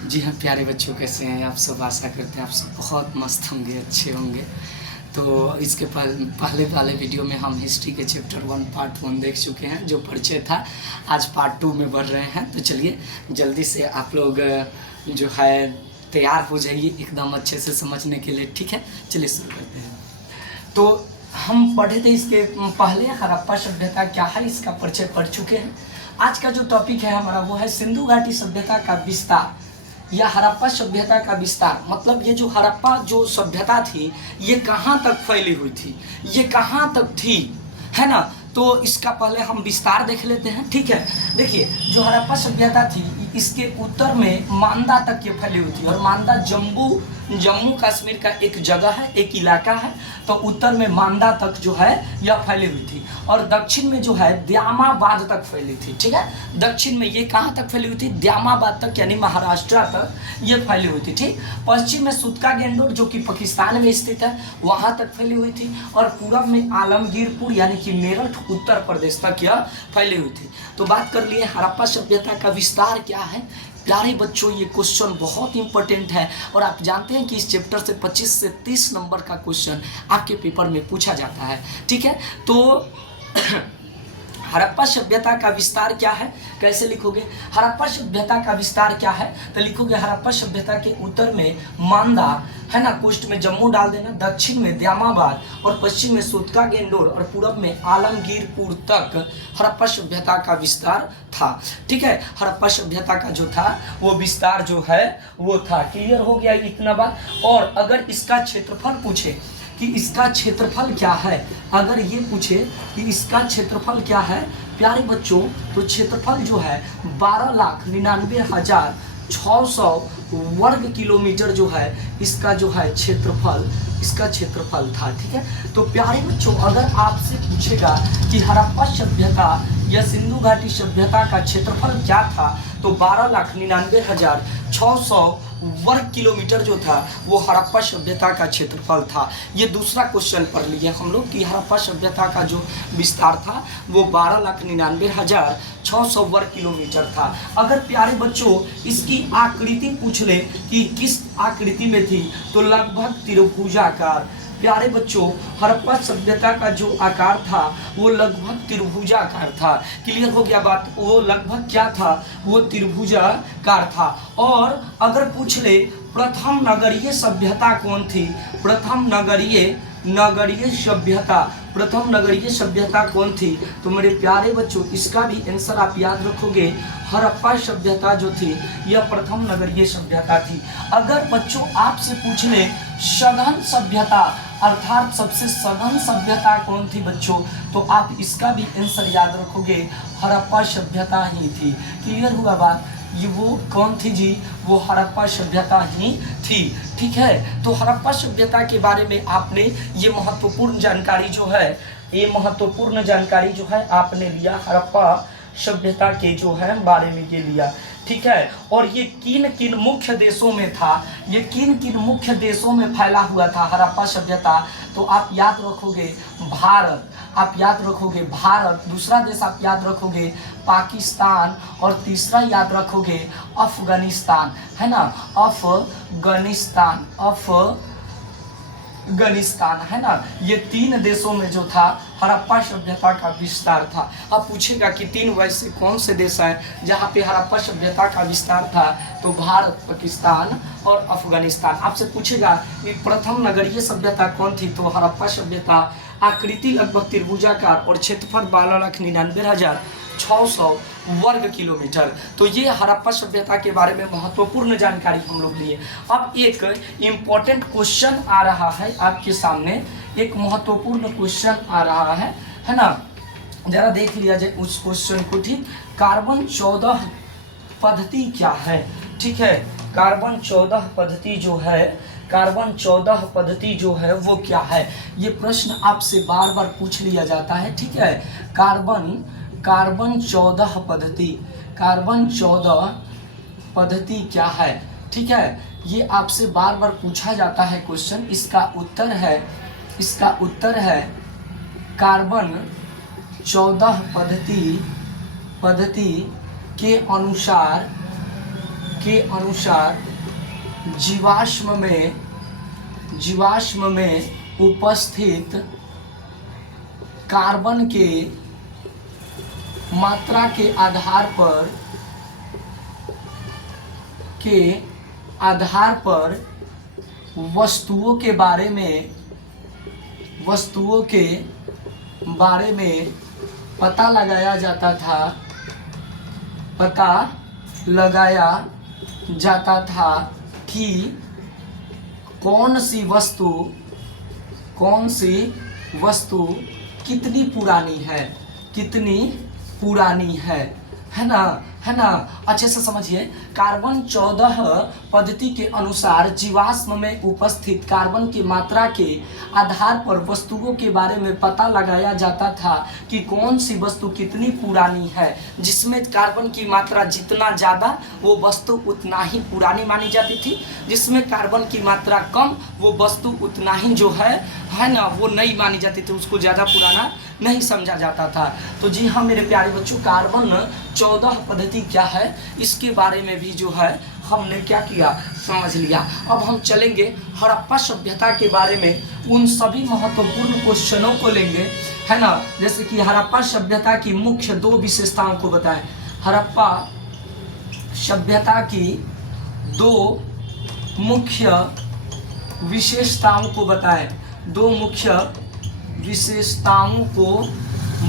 जी हाँ, प्यारे बच्चों कैसे हैं आप सब। आशा करते हैं आप सब बहुत मस्त होंगे, अच्छे होंगे। तो इसके पहले वाले वीडियो में हम हिस्ट्री के चैप्टर 1 पार्ट 1 देख चुके हैं, जो परिचय था। आज पार्ट 2 में बढ़ रहे हैं। तो चलिए जल्दी से आप लोग जो है तैयार हो जाइए एकदम अच्छे से समझने के लिए, ठीक है। चलिए शुरू करते हैं। तो हम पढ़े थे इसके पहले हड़प्पा सभ्यता क्या है, इसका परिचय पढ़ चुके हैं। आज का जो टॉपिक है हमारा वो है सिंधु घाटी सभ्यता का विस्तार या हड़प्पा सभ्यता का विस्तार। मतलब ये जो हड़प्पा जो सभ्यता थी ये कहाँ तक फैली हुई थी, ये कहाँ तक थी, है ना। तो इसका पहले हम विस्तार देख लेते हैं, ठीक है। देखिए जो हड़प्पा सभ्यता थी इसके उत्तर में मांदा तक ये फैली हुई थी, और मांदा जम्मू कश्मीर का एक जगह है, एक इलाका है। तो उत्तर में मांदा तक जो है यह फैली हुई थी, और दक्षिण में जो है द्यामाबाद तक फैली थी, ठीक है। दक्षिण में ये कहाँ तक फैली हुई थी, द्यामाबाद तक, यानी महाराष्ट्र तक ये फैली हुई थी, ठीक। पश्चिम में सुतका गेंडोर जो कि पाकिस्तान में स्थित है वहाँ तक फैली हुई थी, और पूरब में आलमगीरपुर यानी कि मेरठ उत्तर प्रदेश तक यह फैली हुई थी। तो बात कर लिए हड़प्पा सभ्यता का विस्तार क्या है। प्यारे बच्चों ये क्वेश्चन बहुत इंपॉर्टेंट है, और आप जानते हैं कि इस चैप्टर से 25 से 30 नंबर का क्वेश्चन आपके पेपर में पूछा जाता है, ठीक है। तो हड़प्पा सभ्यता का विस्तार क्या है, कैसे लिखोगे। हड़प्पा सभ्यता का विस्तार क्या है, तो लिखोगे हड़प्पा सभ्यता के उत्तर में मांदा, है ना, कोस्ट में जम्मू डाल देना, दक्षिण में द्यामाबाद, और पश्चिम में सुतका गेंडोर, और पूरब में आलमगीरपुर तक हड़प्पा सभ्यता का विस्तार था, ठीक है। हड़प्पा सभ्यता का जो था वो विस्तार जो है वो था। क्लियर हो गया इतना बात। और अगर इसका क्षेत्रफल पूछे कि इसका क्षेत्रफल क्या है, अगर ये पूछे कि इसका क्षेत्रफल क्या है प्यारे बच्चों, तो क्षेत्रफल जो है 12,99,600 वर्ग किलोमीटर जो है इसका जो है क्षेत्रफल, इसका क्षेत्रफल था, ठीक है। तो प्यारे बच्चों अगर आपसे पूछेगा कि हड़प्पा सभ्यता या सिंधु घाटी सभ्यता का क्षेत्रफल क्या था, तो 12,99,600 वर्ग किलोमीटर जो था वो हड़प्पा सभ्यता का क्षेत्रफल था। ये दूसरा क्वेश्चन पढ़ लिए हम लोग कि हड़प्पा सभ्यता का जो विस्तार था वो 12,99,600 वर्ग किलोमीटर था। अगर प्यारे बच्चों इसकी आकृति पूछ ले कि किस आकृति में थी, तो लगभग त्रिभुजाकार। प्यारे बच्चों हड़प्पा सभ्यता का जो आकार था वो लगभग त्रिभुजाकार था। क्लियर हो गया बात। वो लगभग क्या था, वो त्रिभुजाकार था। और अगर पूछ ले प्रथम नगरीय सभ्यता कौन थी, प्रथम नगरीय सभ्यता कौन थी, तो मेरे प्यारे बच्चों इसका भी आंसर आप याद रखोगे। हड़प्पा सभ्यता जो थी यह प्रथम नगरीय सभ्यता थी। अगर बच्चों आपसे पूछ ले सघन सभ्यता अर्थात सबसे सघन सभ्यता कौन थी बच्चों, तो आप इसका भी आंसर याद रखोगे, हड़प्पा सभ्यता ही थी। क्लियर हुआ बात। ये वो कौन थी जी, वो हड़प्पा सभ्यता ही थी, ठीक है। तो हड़प्पा सभ्यता के बारे में आपने ये महत्वपूर्ण जानकारी जो है आपने लिया, हड़प्पा सभ्यता के जो है बारे में ये लिया, ठीक है। और ये किन किन मुख्य देशों में था, ये किन किन मुख्य देशों में फैला हुआ था हड़प्पा सभ्यता, तो आप याद रखोगे भारत, आप याद रखोगे भारत, दूसरा देश आप याद रखोगे पाकिस्तान, और तीसरा याद रखोगे अफगानिस्तान, है ना, अफगानिस्तान, है ना। ये 3 देशों में जो था हड़प्पा सभ्यता का विस्तार था। अब पूछेगा कि 3 वैसे कौन से देश हैं जहाँ पे हड़प्पा सभ्यता का विस्तार था, तो भारत, पाकिस्तान और अफगानिस्तान। आपसे पूछेगा कि प्रथम नगरीय सभ्यता कौन थी, तो हड़प्पा सभ्यता, आकृति लगभग त्रिभुजाकार और क्षेत्रफल 12,99,600 वर्ग किलोमीटर। तो ये हड़प्पा सभ्यता के बारे में महत्वपूर्ण जानकारी हम लोग लिए। अब एक इम्पॉर्टेंट क्वेश्चन आ रहा है आपके सामने, एक महत्वपूर्ण क्वेश्चन आ रहा है ना। जरा देख लिया जाए उस क्वेश्चन को, ठीक। कार्बन 14 पद्धति क्या है, ठीक है। कार्बन 14 पद्धति जो है वो क्या है, ये प्रश्न आपसे बार बार पूछ लिया जाता है, ठीक है। कार्बन 14 पद्धति क्या है, ठीक है। ये आपसे बार बार पूछा जाता है क्वेश्चन। इसका उत्तर है कार्बन 14 पद्धति के अनुसार के अनुसार जीवाश्म में उपस्थित कार्बन के मात्रा के आधार पर वस्तुओं के बारे में पता लगाया जाता था कि कौन सी वस्तु कितनी पुरानी है ना। अच्छे से समझिए, कार्बन 14 पद्धति के अनुसार जीवाश्म में उपस्थित कार्बन की मात्रा के आधार पर वस्तुओं के बारे में पता लगाया जाता था कि कौन सी वस्तु कितनी पुरानी है। जिसमें कार्बन की मात्रा जितना ज़्यादा वो वस्तु उतना ही पुरानी मानी जाती थी, जिसमें कार्बन की मात्रा कम वो वस्तु उतना ही जो है ना वो नई मानी जाती थी, उसको ज़्यादा पुराना नहीं समझा जाता था। तो जी हाँ मेरे प्यारे बच्चों, कार्बन 14 पद्धति क्या है इसके बारे में भी जो है हमने क्या किया, समझ लिया। अब हम चलेंगे हड़प्पा सभ्यता के बारे में, उन सभी महत्वपूर्ण क्वेश्चनों को लेंगे, है ना। जैसे कि हड़प्पा सभ्यता की मुख्य 2 विशेषताओं को बताएं। हड़प्पा सभ्यता की 2 मुख्य विशेषताओं को बताएं, 2 मुख्य विशेषताओं को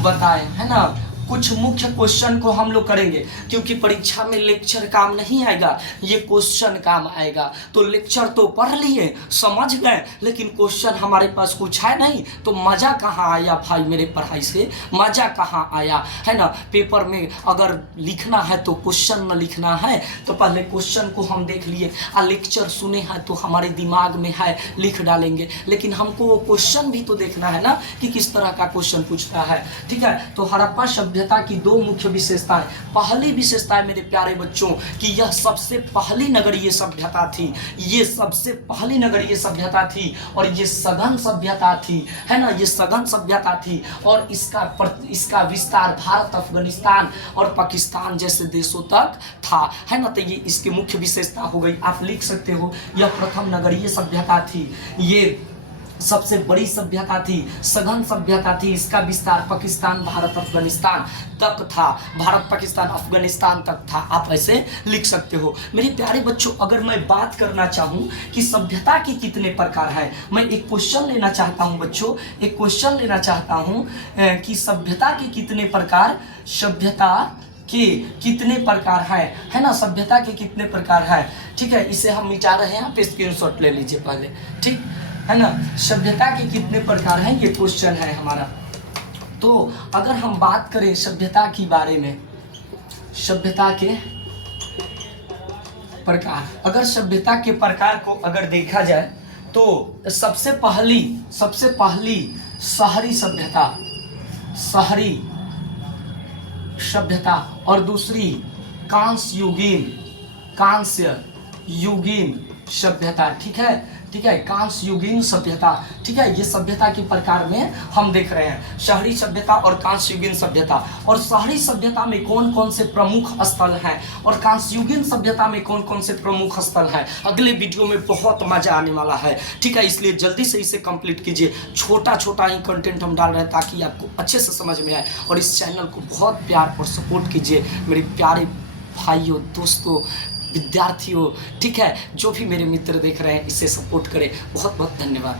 बताएं, है ना। कुछ मुख्य क्वेश्चन को हम लोग करेंगे, क्योंकि परीक्षा में लेक्चर काम नहीं आएगा, ये क्वेश्चन काम आएगा। तो लेक्चर तो पढ़ लिए, समझ गए, लेकिन क्वेश्चन हमारे पास कुछ है नहीं, तो मज़ा कहाँ आया भाई, मेरे पढ़ाई से मज़ा कहाँ आया, है ना। पेपर में अगर लिखना है तो क्वेश्चन न लिखना है, तो पहले क्वेश्चन को हम देख लिए, और लेक्चर सुने हैं तो हमारे दिमाग में है, लिख डालेंगे, लेकिन हमको वो क्वेश्चन भी तो देखना है ना कि किस तरह का क्वेश्चन पूछता है। ठीक है, तो हड़प्पा सभ्यता की 2 मुख्य विशेषताएं। पहली विशेषता है मेरे प्यारे बच्चों कि यह सबसे पहली नगरीय सभ्यता थी, ये सबसे पहली नगरीय सभ्यता थी, और ये सघन सभ्यता थी, है ना, ये सघन सभ्यता थी। और इसका विस्तार भारत, अफगानिस्तान और पाकिस्तान जैसे देशों तक था, है ना। तो ये इसकी मुख्य विशेषता हो गई, आप लिख सकते हो। यह प्रथम नगरीय सभ्यता थी, ये सबसे बड़ी सभ्यता थी, सघन सभ्यता थी। इसका विस्तार पाकिस्तान, भारत, अफगानिस्तान तक था, भारत, पाकिस्तान, अफगानिस्तान तक था, आप ऐसे लिख सकते हो। मेरे प्यारे बच्चों, अगर मैं बात करना चाहूँ कि सभ्यता के कितने प्रकार हैं, मैं एक क्वेश्चन लेना चाहता हूँ बच्चों, एक क्वेश्चन लेना चाहता हूँ कि सभ्यता के कितने प्रकार, सभ्यता के कितने प्रकार है ना, सभ्यता के कितने प्रकार है। ठीक है, इसे हम मिटा रहे हैं, आप स्क्रीनशॉट ले लीजिए पहले, ठीक है ना। सभ्यता के कितने प्रकार हैं, ये क्वेश्चन है हमारा। तो अगर हम बात करें सभ्यता के बारे में, सभ्यता के प्रकार, अगर सभ्यता के प्रकार को अगर देखा जाए तो सबसे पहली शहरी सभ्यता और दूसरी कांस्य युगीन सभ्यता। ठीक है, कांस्य युगीन सभ्यता। ठीक है, ये सभ्यता के प्रकार में हम देख रहे हैं, शहरी सभ्यता और कांस्य युगीन सभ्यता। और शहरी सभ्यता में कौन कौन से प्रमुख स्थल हैं और कांस्य युगीन सभ्यता में कौन कौन से प्रमुख स्थल हैं, अगले वीडियो में बहुत मजा आने वाला है। ठीक है, इसलिए जल्दी से इसे कंप्लीट कीजिए। छोटा ही कंटेंट हम डाल रहे हैं ताकि आपको अच्छे से समझ में आए, और इस चैनल को बहुत प्यार और सपोर्ट कीजिए मेरे प्यारे भाइयों, दोस्तों, विद्यार्थियों। ठीक है, जो भी मेरे मित्र देख रहे हैं इसे सपोर्ट करें। बहुत बहुत धन्यवाद।